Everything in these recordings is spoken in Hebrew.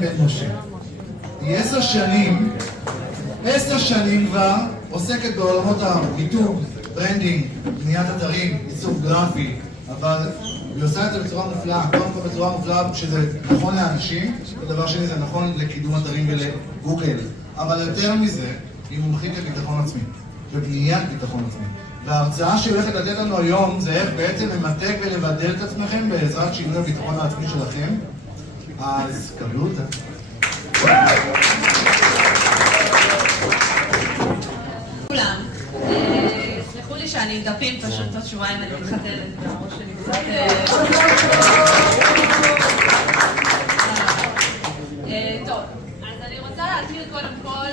בן משה. היא 10 שנים כבר עוסקת בעולמות המיתוג, ברנדינג, בניית אתרים, עיצוב גרפי, אבל היא עושה את זה בצורה מופלאה, קודם כל בצורה מופלאה שזה נכון לאנשים, ודבר שני זה נכון לקידום אתרים ולגוגל. אבל יותר מזה, היא מומחית לביטחון עצמי, ובניית ביטחון עצמי. וההרצאה שהולכת לתת לנו היום זה איך בעצם למתג ולבדל את עצמכם בעזרת שינוי הביטחון העצמי שלכם. אז קבלו אותה. כולם, סלחו לי שאני עם דפים פשוט עוד שבועיים אני מתחתלת והראש שלי קצת... טוב, אז אני רוצה להתחיל קודם כל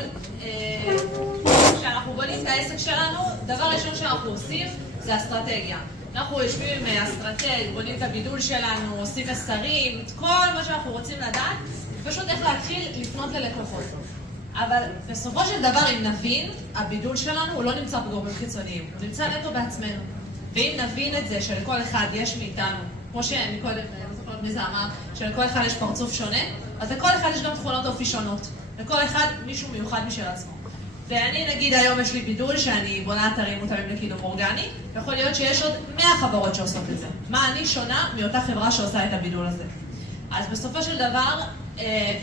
כשאנחנו בונים את העסק שלנו, דבר ראשון שאנחנו עושים זה אסטרטגיה. אנחנו יושבים עם אסטרטג, בונים את הבידול שלנו, עושים מסרים, את כל מה שאנחנו רוצים לדעת, פשוט איך להתחיל לפנות ללקוחות. אבל בסופו של דבר, אם נבין, הבידול שלנו הוא לא נמצא בגורמים חיצוניים, הוא נמצא נטו בעצמנו. ואם נבין את זה שלכל אחד יש מאיתנו, כמו שמקודם, אני לא זוכרת מי זה אמר, שלכל אחד יש פרצוף שונה, אז לכל אחד יש גם תכונות אופי שונות. לכל אחד מישהו מיוחד משל עצמו. ואני נגיד היום יש לי בידול שאני בונה אתרים מותאמים לקידום אורגני, ויכול להיות שיש עוד 100 חברות שעושות את זה. מה אני שונה מאותה חברה שעושה את הבידול הזה? אז בסופו של דבר,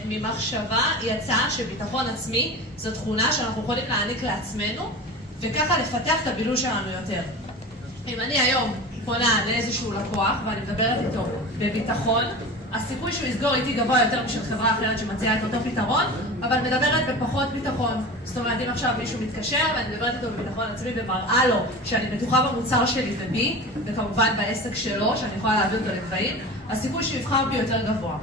ממחשבה יצא שביטחון עצמי זו תכונה שאנחנו יכולים להעניק לעצמנו, וככה לפתח את הבידול שלנו יותר. אם אני היום פונה לאיזשהו לקוח ואני מדברת איתו בביטחון, הסיכוי שהוא יסגור איתי גבוה יותר משל חברה אחרת שמציעה את אותו פתרון, אבל מדברת בפחות ביטחון. זאת אומרת, אם עכשיו מישהו מתקשר ואני מדברת איתו בביטחון עצמי ומראה לו שאני בטוחה במוצר שלי ובי, וכמובן בעסק שלו, שאני יכולה להביא אותו לגבהים, הסיכוי שהוא יבחר בי יותר גבוה.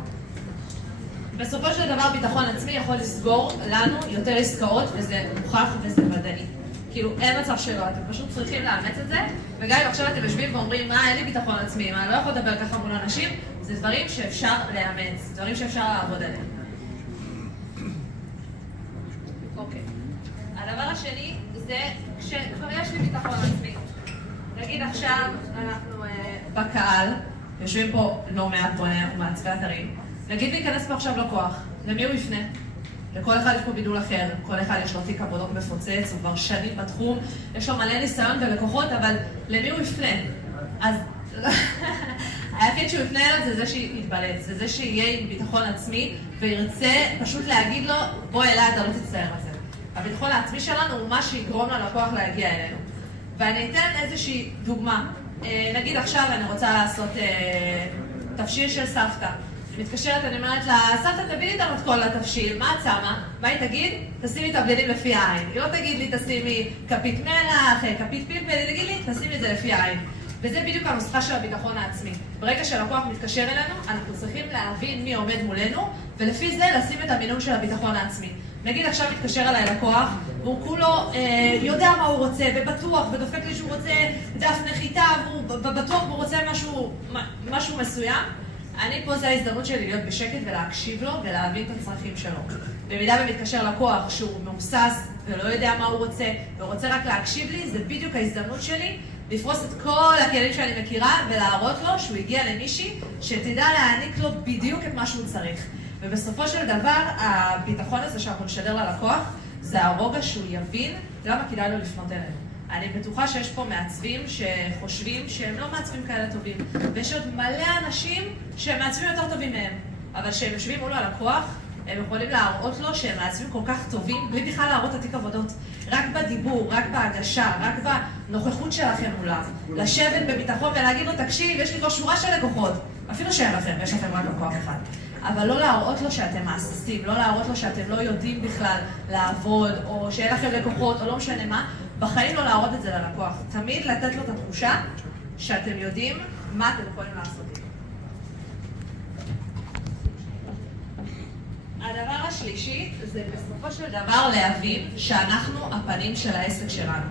בסופו של דבר, ביטחון עצמי יכול לסגור לנו יותר עסקאות, וזה מוכח וזה ודאי. כאילו, אין מצב שלא, אתם פשוט צריכים לאמץ את זה, וגם אם עכשיו אתם יושבים ואומרים, מה, אין לי ביטחון עצמי, מה, אני לא יכול לדבר ככה מול אנשים, זה דברים שאפשר לאמץ, דברים שאפשר לעבוד עליהם. אוקיי. הדבר השני זה כשכבר יש לי ביטחון עצמי. נגיד עכשיו, אנחנו בקהל, יושבים פה לא מעט בונה ומעצבי אתרים, נגיד להיכנס פה עכשיו לקוח, למי הוא יפנה? לכל אחד יש פה בידול אחר, כל אחד יש לו תיק עבודות מפוצץ, הוא כבר שנים בתחום, יש לו מלא ניסיון ולקוחות, אבל למי הוא יפנה? אז היחיד שהוא יפנה אליו זה זה שיתבלט, זה זה שיהיה עם ביטחון עצמי וירצה פשוט להגיד לו, בוא אליי, אתה לא תצטער על זה. הביטחון העצמי שלנו הוא מה שיגרום ללקוח להגיע אלינו. ואני אתן איזושהי דוגמה. נגיד עכשיו אני רוצה לעשות תבשיל של סבתא. מתקשרת, אני אומרת לה, סבתא תביאי את המתכון לתבשיל, מה את שמה? מה היא תגיד? תשימי את הבגדים לפי העין. היא לא תגיד לי, תשימי כפית מלח, כפית פלפל, היא תגיד לי, תשימי את זה לפי העין. וזה בדיוק הנוסחה של הביטחון העצמי. ברגע שהלקוח מתקשר אלינו, אנחנו צריכים להבין מי עומד מולנו, ולפי זה לשים את המינון של הביטחון העצמי. נגיד עכשיו מתקשר אליי לקוח, והוא כולו יודע מה הוא רוצה, ובטוח, ודופק לי שהוא רוצה דף נחיתה, ובטוח הוא רוצה משהו מסוים. אני פה זה ההזדמנות שלי להיות בשקט ולהקשיב לו ולהבין את הצרכים שלו. במידה ומתקשר לקוח שהוא מאוסס ולא יודע מה הוא רוצה, ורוצה רק להקשיב לי, זה בדיוק ההזדמנות שלי לפרוס את כל הכלים שאני מכירה ולהראות לו שהוא הגיע למישהי שתדע להעניק לו בדיוק את מה שהוא צריך. ובסופו של דבר, הביטחון הזה שאנחנו נשדר ללקוח, זה הרוגע שהוא יבין למה כדאי לו לפנות אלינו. אני בטוחה שיש פה מעצבים שחושבים שהם לא מעצבים כאלה טובים, ויש עוד מלא אנשים שהם מעצבים יותר טובים מהם. אבל כשהם יושבים מול הלקוח, הם יכולים להראות לו שהם מעצבים כל כך טובים, בלי בכלל להראות את התיק עבודות. רק בדיבור, רק בהגשה, רק בנוכחות שלכם מולם. לשבת בביטחון ולהגיד לו, תקשיב, יש לי כבר שורה של לקוחות. אפילו שאין לכם, יש לכם רק לקוח אחד. אבל לא להראות לו שאתם מעששים, לא להראות לו שאתם לא יודעים בכלל לעבוד, או שאין לכם לקוחות, או לא משנה מה. בחיים לא להראות את זה ללקוח. תמיד לתת לו את התחושה שאתם יודעים מה אתם יכולים לעשות. הדבר השלישי זה בסופו של דבר להבין שאנחנו הפנים של העסק שלנו.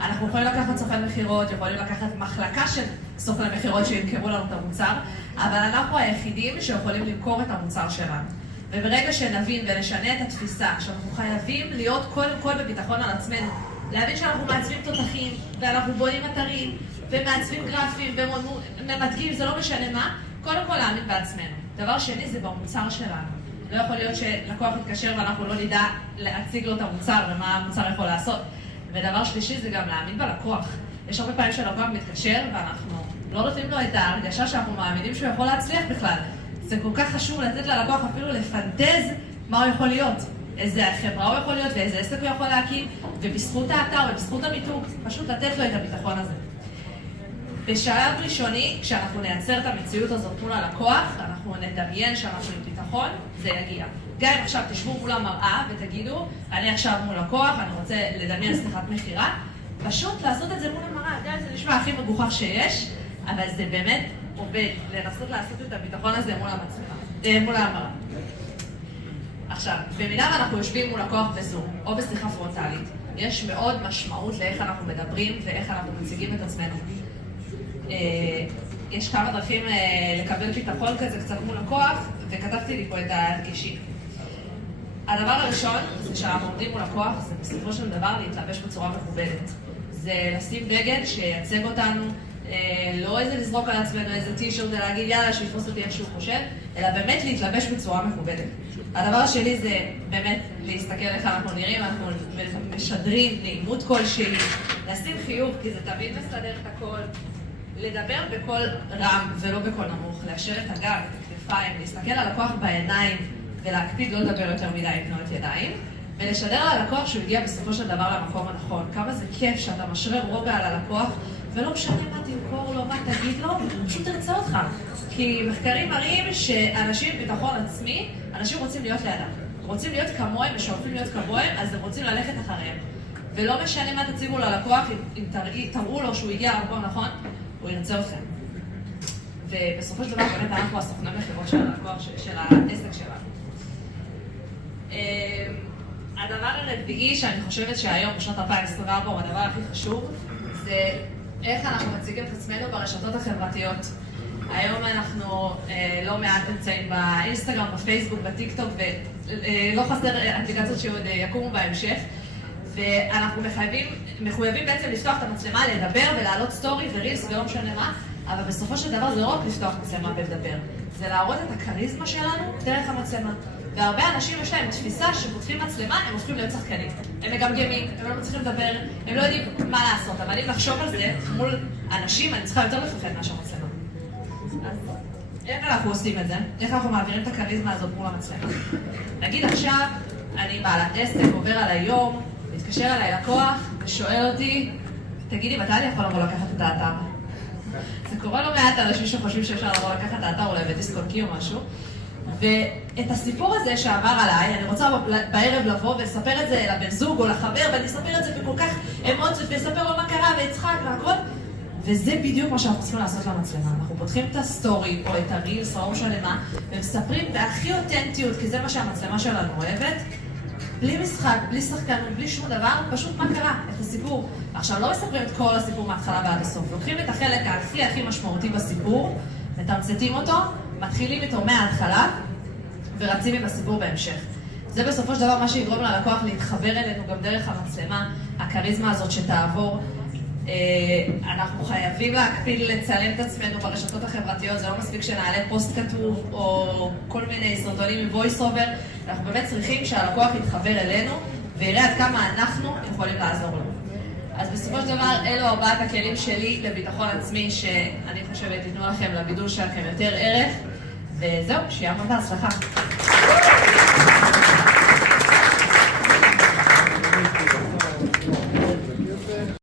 אנחנו יכולים לקחת סוכן מחירות, יכולים לקחת מחלקה של סוכני מחירות שימכרו לנו את המוצר, אבל אנחנו היחידים שיכולים למכור את המוצר שלנו. וברגע שנבין ונשנה את התפיסה, שאנחנו חייבים להיות קודם כל בביטחון על עצמנו, להבין שאנחנו מעצבים תותחים, ואנחנו בונים אתרים, ומעצבים גרפים, וממתגים, זה לא משנה מה, קודם כל להאמין בעצמנו. דבר שני זה במוצר שלנו. לא יכול להיות שלקוח יתקשר ואנחנו לא נדע להציג לו את המוצר ומה המוצר יכול לעשות. ודבר שלישי זה גם להאמין בלקוח. יש הרבה פעמים שלקוח מתקשר ואנחנו לא נותנים לו את ההרגשה שאנחנו מאמינים שהוא יכול להצליח בכלל. זה כל כך חשוב לתת ללקוח אפילו לפנטז מה הוא יכול להיות. איזה חברה הוא יכול להיות ואיזה עסק הוא יכול להקים, ובזכות האתר ובזכות המיתוג, פשוט לתת לו את הביטחון הזה. בשלב ראשוני, כשאנחנו נייצר את המציאות הזאת מול הלקוח, אנחנו נדמיין שאנחנו עם ביטחון, זה יגיע. גם אם עכשיו תשבו מול המראה ותגידו, אני עכשיו מול לקוח, אני רוצה לדמיין שיחת מכירה, פשוט לעשות את זה מול המראה, גם אם זה נשמע הכי מגוחך שיש, אבל זה באמת עובד, לנסות לעשות את הביטחון הזה מול המראה. עכשיו, במידה ואנחנו יושבים מול לקוח בזום, או בשיחה פרונטלית, יש מאוד משמעות לאיך אנחנו מדברים ואיך אנחנו מציגים את עצמנו. יש כמה דרכים לקבל ביטחון כזה קצת מול לקוח, וכתבתי לי פה את הדגשים. הדבר הראשון, זה שאנחנו עומדים מול לקוח, זה בסופו של דבר להתלבש בצורה מכובדת. זה לשים בגד שייצג אותנו, לא איזה לזרוק על עצמנו איזה טישרט ולהגיד יאללה שיתפוס אותי איך שהוא חושב, אלא באמת להתלבש בצורה מכובדת. הדבר השני זה באמת להסתכל איך אנחנו נראים, אנחנו משדרים נעימות כלשהי, לשים חיוך כי זה תמיד מסדר את הכל, לדבר בקול רם ולא בקול נמוך, להשאיר את הגב, את הכתפיים, להסתכל על לקוח בעיניים ולהקפיד לא לדבר יותר מדי עם תנועות ידיים, ולשדר ללקוח שהוא הגיע בסופו של דבר למקום הנכון. כמה זה כיף שאתה משרה רוגע על הלקוח, ולא משנה מה תמכור לו, מה תגיד לו, הוא פשוט תרצה אותך. כי מחקרים מראים שאנשים עם ביטחון עצמי, אנשים רוצים להיות לידם. רוצים להיות כמוהם ושואפים להיות כמוהם, אז הם רוצים ללכת אחריהם. ולא משנה מה תציגו ללקוח, אם תראו לו שהוא הגיע למקום נכון, הוא ירצה אתכם. ובסופו של דבר באמת אנחנו הסוכני מכירות של הלקוח, של העסק שלנו. הדבר הרביעי שאני חושבת שהיום בשנת 2024 הוא הדבר הכי חשוב, זה איך אנחנו מציגים את עצמנו ברשתות החברתיות. היום אנחנו לא מעט נמצאים באינסטגרם, בפייסבוק, בטיקטוק, ולא חסר אפליקציות שעוד יקומו בהמשך. ואנחנו מחויבים בעצם לפתוח את המצלמה, לדבר ולהעלות סטורי ורילס ולא משנה מה, אבל בסופו של דבר זה לא רק לפתוח מצלמה ולדבר, זה להראות את הכריזמה שלנו דרך המצלמה. והרבה אנשים יש להם תפיסה שפותחים מצלמה, הם הופכים להיות שחקנים. הם מגמגמים, הם לא מצליחים לדבר, הם לא יודעים מה לעשות, אבל אם לחשוב על זה מול אנשים, אני צריכה יותר לפחד מאשר מצלמה. אז איך אנחנו עושים את זה? איך אנחנו מעבירים את הכריזמה הזאת מול המצלמה? נגיד עכשיו, אני בעלת עסק, עובר על היום, מתקשר אליי לקוח ושואל אותי, תגידי, מתי אני יכול לבוא לקחת את האתר? זה קורה לא מעט אנשים שחושבים שאפשר לבוא לקחת את האתר אולי בדיסק-און-קי או משהו. ואת הסיפור הזה שעבר עליי, אני רוצה בערב לבוא ולספר את זה לבן זוג או לחבר, ואני אספר את זה בכל כך אמוציות, ואספר לו מה קרה ויצחק והכל. וזה בדיוק מה שאנחנו צריכים לעשות למצלמה. אנחנו פותחים את הסטורי או את הרילס או לא משנה מה, ומספרים בהכי אותנטיות, כי זה מה שהמצלמה שלנו אוהבת. בלי משחק, בלי שחקנות, בלי שום דבר, פשוט מה קרה, את הסיפור. עכשיו, לא מספרים את כל הסיפור מההתחלה ועד הסוף. לוקחים את החלק הכי משמעותי בסיפור, מתמצתים אותו, מתחילים איתו מההתחלה, ורצים עם הסיפור בהמשך. זה בסופו של דבר מה שיגרום ללקוח להתחבר אלינו גם דרך המצלמה, הכריזמה הזאת שתעבור. אנחנו חייבים להקפיד לצלם את עצמנו ברשתות החברתיות, זה לא מספיק שנעלה פוסט כתוב או כל מיני סרטונים עם voice over, אנחנו באמת צריכים שהלקוח יתחבר אלינו ויראה עד כמה אנחנו יכולים לעזור לו. אז בסופו של דבר אלו 4 הכלים שלי לביטחון עצמי שאני חושבת ייתנו לכם לבידול שלכם יותר ערך, וזהו, שיהיה המון בהצלחה.